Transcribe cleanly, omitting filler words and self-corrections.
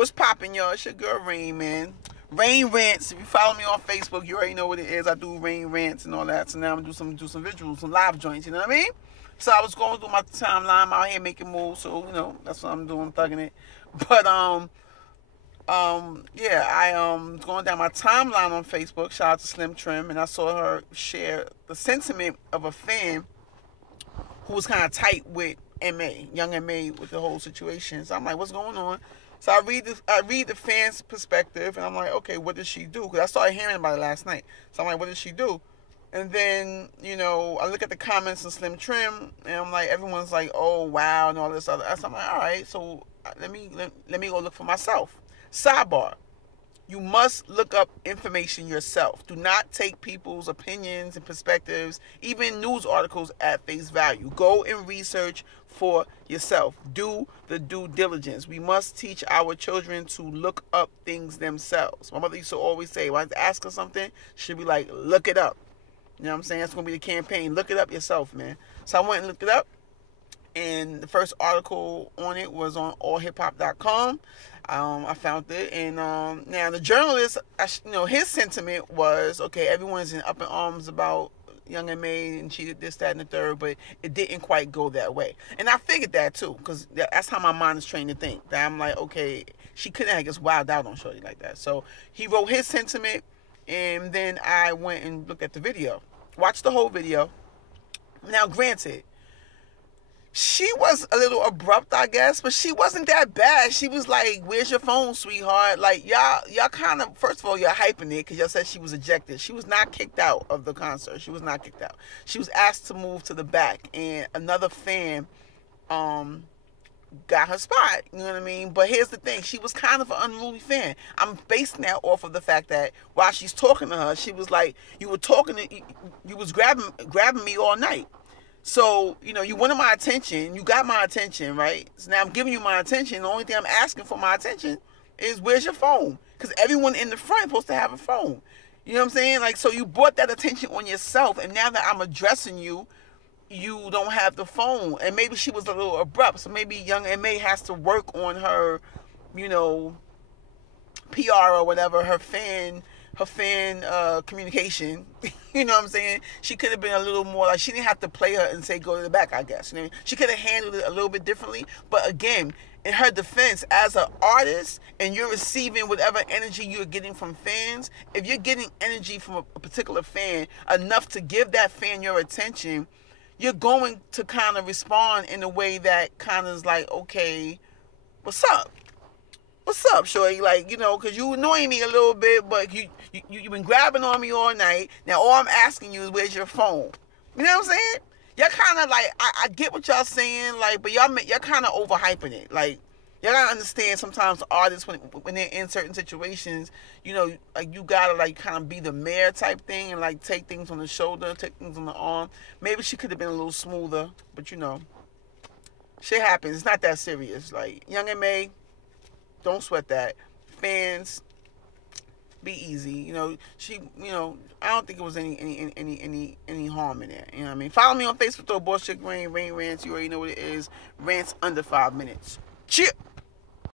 what's poppin', y'all? It's your girl Raine, man. Raine Rants. If you follow me on Facebook, you already know what it is. I do Raine Rants and all that. So now I'm gonna do some visuals, some live joints. You know what I mean? So I was going through my timeline. I'm out here making moves. So that's what I'm doing, thugging it. But yeah, I was going down my timeline on Facebook. Shout out to Slim Trim, and I saw her share the sentiment of a fan who was kind of tight with M.A, Young M.A, with the whole situation. So I'm like, what's going on? So I read the fan's perspective, and I'm like, okay, what did she do? Because I started hearing about it last night. So I'm like, what did she do? And then, I look at the comments of Slim Trim, and I'm like, everyone's like, oh, wow, and all this other. So I'm like, all right, so let me go look for myself. Sidebar. You must look up information yourself. Do not take people's opinions and perspectives, even news articles, at face value. Go and research for yourself. Do the due diligence. We must teach our children to look up things themselves. My mother used to always say, when I ask her something, she'd be like, look it up. You know what I'm saying? That's going to be the campaign. Look it up yourself, man. So I went and looked it up. And the first article on it was on allhiphop.com. I found it, and now the journalist, his sentiment was, okay, everyone's in up in arms about Young M.A, and she did this, that, and the third, but it didn't quite go that way. And I figured that too, because that's how my mind is trained to think. That I'm like, okay, she couldn't have just wilded out on Shorty like that. So he wrote his sentiment, and then I went and looked at the video, watched the whole video. Now, granted, she was a little abrupt, I guess, but she wasn't that bad. She was like, where's your phone, sweetheart? Like, y'all kind of, first of all, you're hyping it because y'all said she was ejected. She was not kicked out of the concert. She was not kicked out. She was asked to move to the back, and another fan got her spot. You know what I mean? But here's the thing. She was kind of an unruly fan. I'm basing that off of the fact that while she's talking to her, she was like, you was grabbing me all night. So, you wanted my attention. You got my attention, right? So now I'm giving you my attention. The only thing I'm asking for my attention is, where's your phone? Because everyone in the front is supposed to have a phone. You know what I'm saying? Like, so you brought that attention on yourself, and now that I'm addressing you, you don't have the phone. And maybe she was a little abrupt. So maybe Young M.A has to work on her, PR or whatever, her fan communication. You know what I'm saying? She could have been a little more, like, she didn't have to play her and say go to the back, I guess. She could have handled it a little bit differently. But again, in her defense, as an artist, and you're receiving whatever energy you're getting from fans, if you're getting energy from a particular fan enough to give that fan your attention, you're going to kind of respond in a way that kind of is like, okay, what's up? What's up, Shorty? Like, because you annoying me a little bit, but you've been grabbing on me all night. Now, all I'm asking you is, where's your phone? You know what I'm saying? Y'all kind of like, I get what y'all saying, like, but y'all kind of overhyping it. Like, y'all gotta understand sometimes artists, when they're in certain situations, like, you gotta, like, kind of be the mayor type thing and, like, take things on the shoulder, take things on the arm. Maybe she could have been a little smoother, but, shit happens. It's not that serious. Like, Young M.A, don't sweat that. Fans, be easy. I don't think it was any harm in there. You know what I mean? Follow me on Facebook though, Bosschick Raine, Raine Rants. You already know what it is. Rants under 5 minutes. Cheer.